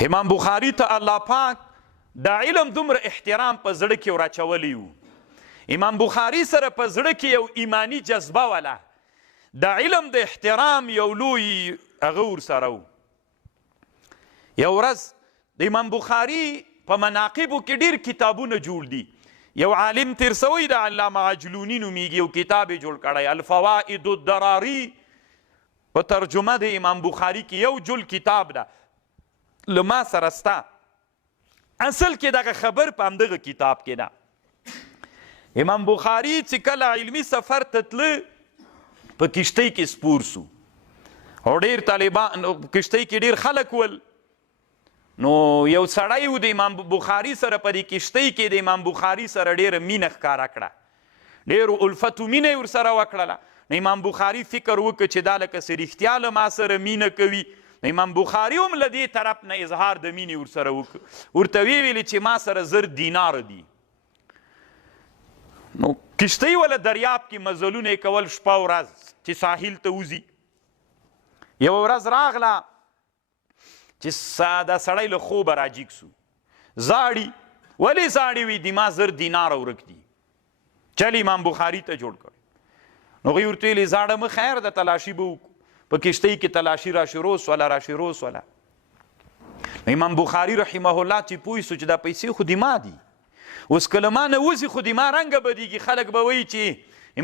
امام بخاري ته الله پاک د علم دومره احترام په زړه کې وراچولی و. امام بخاري سره په زړه کې یو ایمانی جذبه وله، د علم د احترام یو لوی هغه ورسره و. یو ورځ د امام بخاري په مناقبو کې ډېر کتابونه جوړ دي. یو عالم تیر سوی د علامه عجلوني نومیږي، یو کتاب یې جوړ کړی الفوائد الدراري، په ترجمه د امام بخاري کې یو جل کتاب ده له ما سره ستا. اصل کې دغه خبر په همدغه کتاب کې ده. امام بخاري چې کله علمي سفر ته تله په کشتۍ کې سپور سو، او ډېر طالبان کشتۍ کې ډېر خلک ول. نو یو سړی و د امام بخاري سره په دې کشتۍ کې د امام بخاري سره ډېره مینه ښکاره کړه، ډېرو الفت و مینه یې ورسره وکړله. نو امام بخاري فکر وکړه چې دا لکه څه رښتیا له ما سره مینه کوي. نو امام بخاري هم له دې طرف نه اظهار د مینې ورسره وکړه، ورته ویې ویلې چې ما سره 1000 دیناره دي. نو کشتۍ وله دریاب کې مزلونه یې کول شپه ورځ چې ساحل ته وځي. یوه ورځ راغله چې دا سړی له خوبه راجیګ سو، زاړي. ولې زاړي وي؟ د ما 1000 دیناره ورک دي. چل امام بخاري ته جوړ کړ. نو هغوی ورته ویلې زاړه مه خیر ده، تلاشي به وکړو. په کشتۍ کې تلاشي را شروع سوله. امام بخاري رحمه الله چې پوه سو چې دا پیسې خو د ما دي، اوس کله ما نه وځي خو د ما رنګه بدیږي، خلک به وایي چې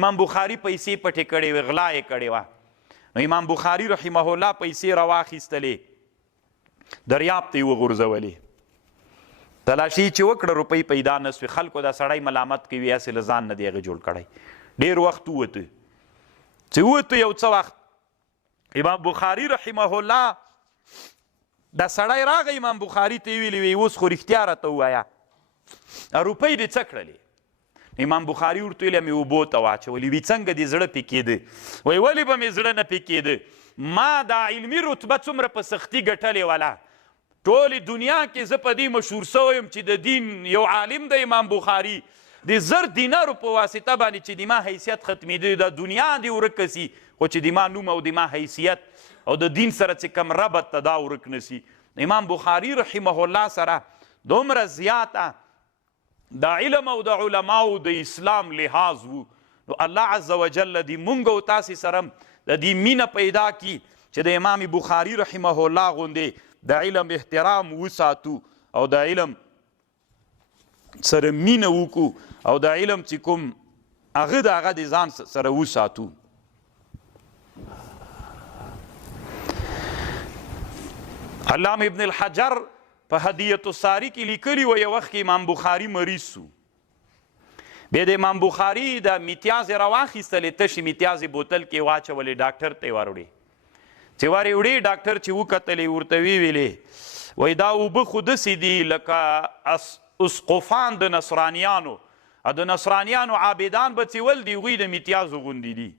امام بخاري پیسې پټې کړې وې، غلا یې کړې وه. نو امام بخاري رحمه الله پیسې راواخیستلې، دریاب ته یې وغورځولې. تلاشي چې وکړه روپۍ پیدا نه سوې. خلکو دا سړی ملامت کوي هسې له ځان نه دی هغه جوړ کړی. ډېر وخت ووته. چې ووته یو څه وخت امام بخاري رحمه الله دا سړی راغی امام بخاري ته یې ویلې وی اوس خو رښتیا راته ووایه روپۍ دې څه کړلې؟ امام بخاري ورته ویلې مې اوبو ته واچولې. وی څنګه دې زړه پې کېده؟ وایي ولې به مې زړه نه پې کېده؟ ما دا علمي رتبه څومره په سختي ګټلې وله، ټولې دنیا کې زه په دې مشهور سوی یم چې د دین یو عالم د امام بخاري د 1000 دینارو په واسطه باندې چې د ما حیثیت ختمېده، دا دنیا دې ورکه سي، خو چې د ما نوم او د ما حیثیت او د دین سره چې کم ربط ته دا ورک نه سي. امام بخاري رحمه الله سره دومره زیاته د علم او د علماو د اسلام لحاظ وو. نو الله عز وجل دې مونږ او تاسې سره د دې مینه پیدا کی چې د امام بخاري رحمه الله غوندې د علم احترام وساتو او د علم سره مینه وکړو او د علم چې کوم هغه د هغه د ځان سره وساتو. علامه ابن الحجر په هدیة الساری کې لیکلي و یو وخت کې امام بخاري مریض سو. بیا د امام بخاري د میتیازې راواخیستلې، تشې میتیازې بوتل کې واچولې، ډاکټر ته یې وروړې. چې ور یې وړې ډاکټر چې وکتلې ورته ویې ویلې وایي دا اوبه خو داسې دي لکه اسقفان د نصرانیانو، او د نصرانیانو عابدان به څیول دي هغوی د میتیازو غوندې دي،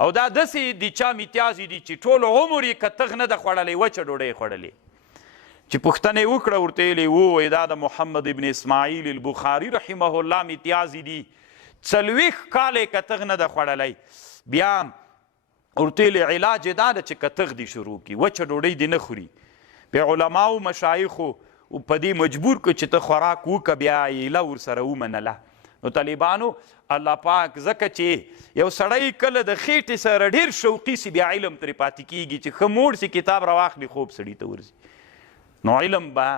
او دا داسې د چا میتیازې دي چې ټول عمر یې که تغ نه ده خوړلی، وچه ډوډۍ یې خوړلې. چې پوښتنه یې وکړه ورته یې ووایي دا د محمد ابن اسماعیل البخاري رحمه الله میتیازې دي، 40 کاله یې که تغ نه ده خوړلی. بیا ورته یې علاج یې دا ده چې که تغ دې شروع کړي، وچه ډوډۍ دې نه خوري. بیا علماو مشایخو په دې مجبور کړه چې ته خوراک وکړه، بیا ایله ورسره ومنله. نو طالبانو الله پاک ځکه چې یو سړی کله د خېټې سره ډېر شوقي سي بیا علم ترې پاتې کېږي، چې ښه موړ سي کتاب راواخلي خوب سړي ته ورځي. نو علم به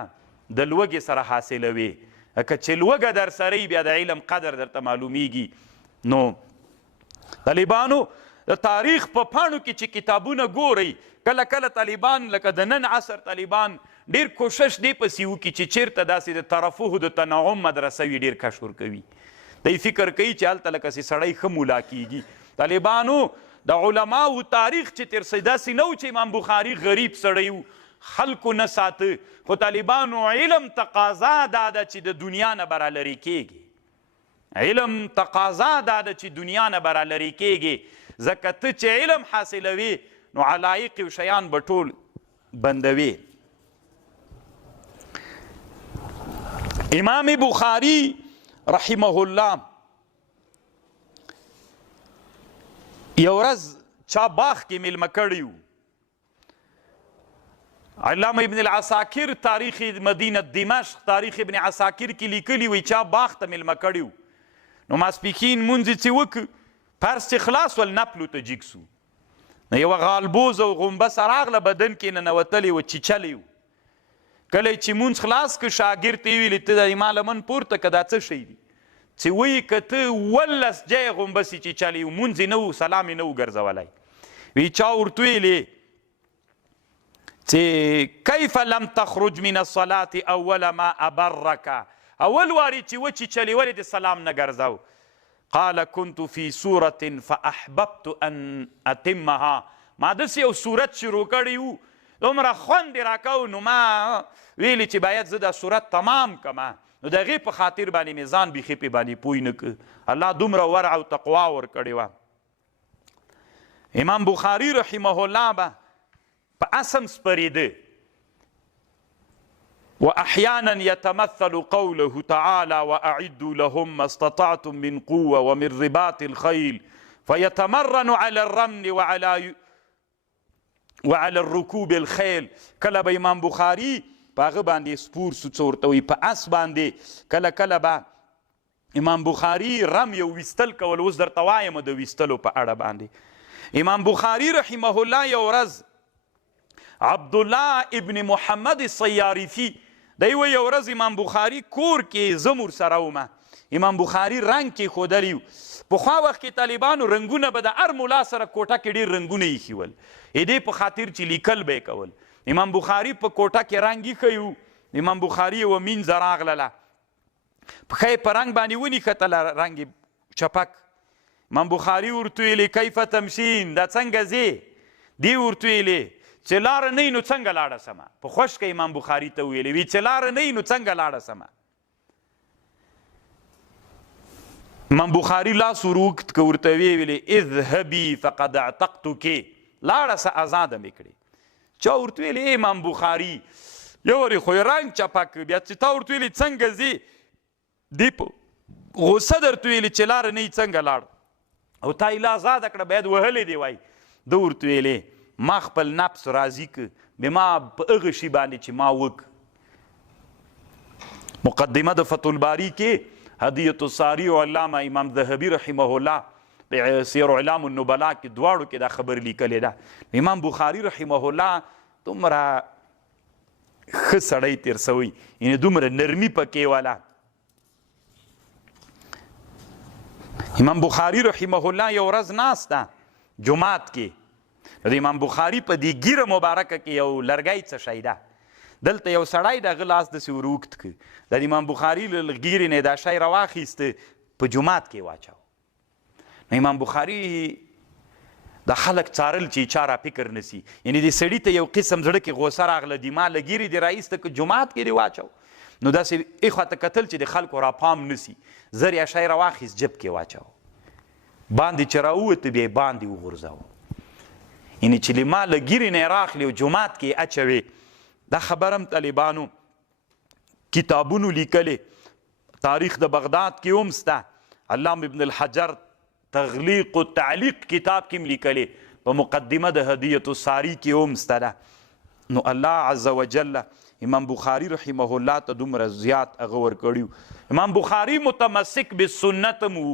د لوږې سره حاصلوي، که چې لوږه در سره بیا د علم قدر درته معلومیږي. نو طالبانو د تاریخ په پاڼو کې چې کتابونه ګورئ، کله کله طالبان لکه د نن عصر طالبان ډېر کوشش دی پسې وکړي چې چېرته داسې د ترفه د تنعم مدرسه وي، ډېر کشور کوي. دی فکر کوي چې هلته لکه سړی ښه مولا کېږي. طالبانو د علماو تاریخ چې تېر سي داسې نه و چې امام بخاري غریب سړی و، خلکو نه ساته، خو طالبانو علم تقاضا دا ده چې د دنیا نه به رالرې کېږي. علم تقاضا دا ده چې دنیا نه به رالرې کېږي، ځکه ته چې علم حاصلوي نو علایق او شیان به ټول بندوي. امام بخاري رحمه الله یو ورځ چا باغ کې میلمه کړي وو، علامه ابن العساکر تاریخ مدینه دمشق تاریخ ابن عساکر کې لیکلي وي چا باغ ته میلمه کړي نو ماسپښین مونځ چې وکړ فرض چې خلاص ول نپلو ته جګ سو نو یوه غالبوز او غومبسه راغله بدن کې ننوتلې وه چیچلې وو کله چې مونځ خلاص که شاګرد ته یې ویلې ته د ما لمن پورته که دا څه شی دي چې وایي که ته 18 جای غومبسې چیچلې وو مونځ یې نه وو سلام یې نه وو ګرځولی وی چا ورته ویلې چې کیف لم تخرج من الصلاة اول ما ابرک اول واري چې وچیچلې ولې د سلام نه ګرځاو قال كنت في سورة فأحببت أن أتمها ما داسې یو صورت شروع کړی وو دومره خوند یې راکو نو ما ویلې چې باید زه دا صورت تمام کما نو د هغې په خاطر باندې مې ځان بیخي پې باندې پوی نه که الله دومره ورع او تقوا ورکړې وه امام بخاري رحمه الله به په اسم سپرېده واحيانا يتمثل قوله تعالى واعدوا لهم ما استطعتم من قوه ومن رباط الخيل فيتمرن على الرمل وعلى الركوب الخيل کله به امام بخاري په هغه باندې سپور سو څه ورته وایي په اس باندې کله کله به امام بخاري رمي او ویستل کول اوس درته وایم د ویستلو په اړه باندې امام بخاري رحمه الله یو ورځ عبدالله ابن محمد الصیارفي دی وی یو ورځ امام بخاري کور کې زمور سره ومه امام بخاري رنګ کې ښودلی و پخوا وخت کې طالبانو رنګونه به د هر ملا سره کوټه کې ډېر رنګونه ایښي ول دې په خاطر چې لیکل به یې کول امام بخاري په کوټه کې رنګ ایښی و امام بخاري یوه مینځه راغلله پښه یې په رنګ باندې ونښتله رنګ چپک امام بخاري ورته ویلې کیف تمشین دا څنګه ځې دی ورته ویلې چې لاره نه وي نو څنګه لاړه سمه په خوشکه امام بخاري ته ویلې وي چې لاره نه وي نو څنګه لاړه سمه امام بخاري لاس وروږد که ورته ویې ویلې اذهبي فقد اعتقتکې لاړه سه ازاده مې کړې چا ورته ویلې امام بخاري یو وارې خو یې رنګ چپه کړ بیا چې تا ورته ویلې څنګه ځې دی په غوسه درته ویلې چې لاره نه وي څنګه لاړ او تا یې لا ازاده کړه باید وهلی دی وایي ده ورته ویلې ما خپل نفس راضي که بما په هغه شي باندې چې ما وک مقدمه د فتح الباري کې هدیة الساری او علامه امام ذهبي رحمه الله د سیر اعلام النبلاء کې دواړو کې دا خبر لیکلې ده امام بخاري رحمه الله دومره ښه سړی تېر سوی یعنې دومره نرمي پکې والا امام بخاري رحمه الله یو ورځ ناسته جماعت کې د امام بخاري په دې ګیره مبارکه کې یو لرګی څه شی ده دلته یو سړی د هغه لاس داسې ور اوږد کړ د امام بخاري له ګیرې نه دا شی راواخیسته په جومات کې واچاو نو امام بخاري د خلک څارل چې چا را فکر نسی یعنې د سړي ته یو قسم زړه کې غوسه راغله د ما له ګیرې دې راایسته که جومات کې دې واچو نو داسې ایخواته کتل چې د خلکو را پام نسی زر یا شی راواخیست جب کې واچاو باندې چې راووته بیا یې باندې وغورځاوه یعنی چې له ما له ګیرې نه یې راخلي او جومات کې اچوې دا خبر هم طالبانو کتابونو لیکلې تاریخ د بغداد کې هم سته علامه ابن الحجر تغلیق و تعلیق کتاب کې هم لیکلې په مقدمه د هدیة الساری کې هم سته ده نو الله عز وجل امام بخاري رحمه الله ته دومره زیات هغه ورکړي امام بخاري متمسک بالسنت هم و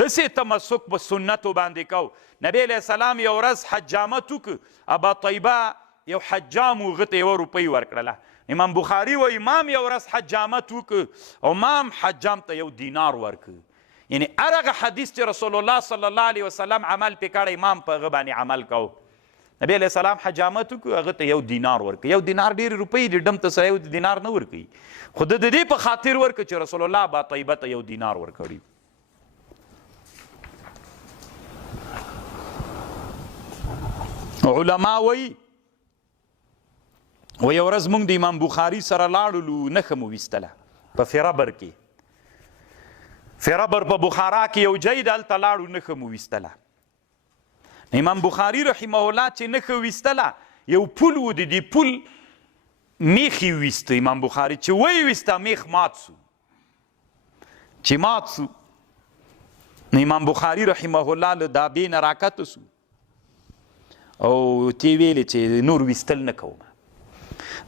داسې تمسک په سنتو باندې کو نبی علیه السلام یو ورځ حجامت وکړ ابا طیبه یو حجام و هغه ته یوه روپۍ ورکړله امام بخاري وایي امام یو ورځ حجامت وکړ او امام حجام ته یو دینار ورکړ یعنې هر هغه حدیث چې رسول الله صلی الله علیه وسلم عمل پې کړی امام په هغه باندې عمل کو نبی علیه السلام حجامت وکړ هغه ته یو دینار ورکړ یو دینار ډېرې روپۍ دي ډم ته سره یو دینار نه ورکوي خو د دې په خاطر ورکړ چې رسول الله ابا طیبه ته یو دینار ورکړي علما وایي و یو ورځ موږ د امام بخاري سره لاړلو نښه مو ویستله په فرابر کې فرابر په بخارا کې یو ځای ده هلته لاړو نښه مو ویستله امام بخاري رحمه الله چې نښه ویستله یو پل و د دې پل میخ یې ویسته امام بخاري چې ویې ویسته میخ مات سو چې مات سو نو امام بخاري رحمه الله له دابې نه راکته سو او تی ویلې چې نور ویستل نه کوم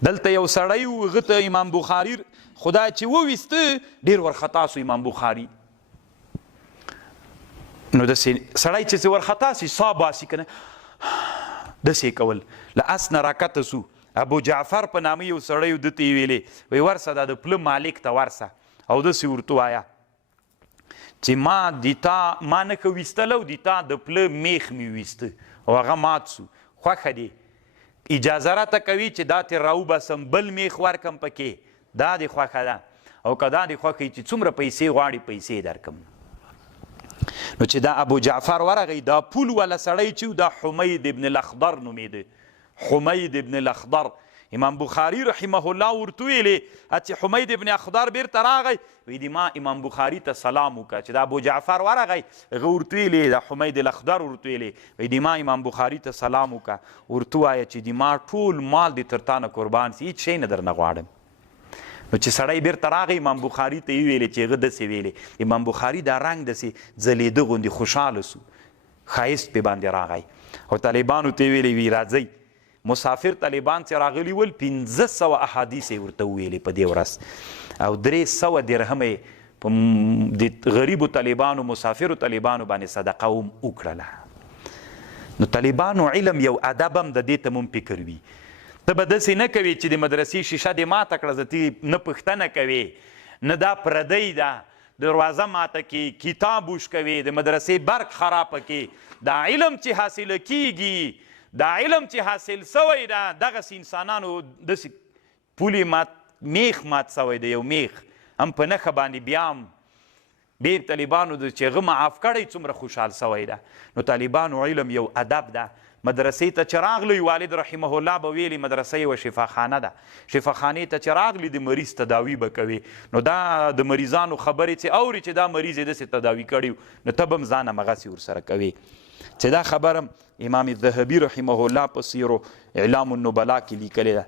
دلته یو سړی و هغه ته امام بخاري خدای چې وویسته ډېر ورخطا سو امام بخاري. نو داسې سړی چې ورخطا سي ساه باسي که نه داسې کول. له اس نه راکته سو ابو جعفر په نامه یو سړی و ده ته یې ویلې وایي ورسه دا د پله مالک ته ورسه او داسې ورته وایه چې ما نه که ویستله او د تا د پله میخ مې ویسته او هغه مات سو خوښه دی اجازه راته کوي چې دا ترې راوباسم بل میخ ورکم پکې دا دې خوښه ده او که دا دې خوښه وي چې څومره پیسې غواړي پیسې درکم. نو چې دا ابو جعفر ورغی دا پول والا سړی چې دا حمید ابن الاخضر نومېده. حمید ابن الاخضر امام بخاري رحمه الله ورته ویلې چې حمید ابن اخضر بیرته راغی وی دی ما امام بخاري ته سلام وکړه چې دا ابو جعفر ورغی هغه ورته ویلې دا حمید الاخضر ورته ویلې وی دی ما امام بخاري ته سلام وکړه ورته ووایه چې دی ما ټول مال دې تر تا نه قربان سي هېڅ شی نه درنه غواړم. نو چې سړی بیرته راغی امام بخاري ته یې ویلې چې هغه داسې ویلې امام بخاري دا رنګ داسې ځلېده غوندې خوشحاله سو ښایست پې باندې راغی او طالبانو ته یې ویلې وی راځئ مسافر طالبان چې راغلي ول 1500 احادیث یې ورته وویلې په دې ورځ او 300 درهم یې د غریبو طالبانو مسافرو طالبانو باندې صدقه هم وکړله. نو طالبانو علم یو ادب هم د دې ته مون فکر وي. ته به داسې نه کوې چې د مدرسې شیشه دې ماته کړه زه ته نه پوښتنه کوې نه دا پردی ده دروازه ماته کې کتاب وش کوې د مدرسې برق خرابه کې دا علم چې حاصله کیږي دا علم چې حاصل سوی ده دغسې انسانانو داسې پولې میخ مات سوی ده یو میخ هم په نښه باندې بیا هم ډېر طالبانو د چې هغه معاف کړی څومره خوشحال سوی ده. نو طالبانو علم یو ادب ده. مدرسې ته چې راغلی والد رحمه الله به ویلي مدرسه یوه شفاخانه ده شفاخانې ته چې راغلی د مریض تداوي به کوي نو دا د مریضانو خبرې چې اوري چې دا مریض یې داسې تداوي کړي نو ته به هم ځان همغسې ورسره کوې. چې دا خبره امام الذهبي رحمه الله په سیرو اعلام النبلا کې لیکلې ده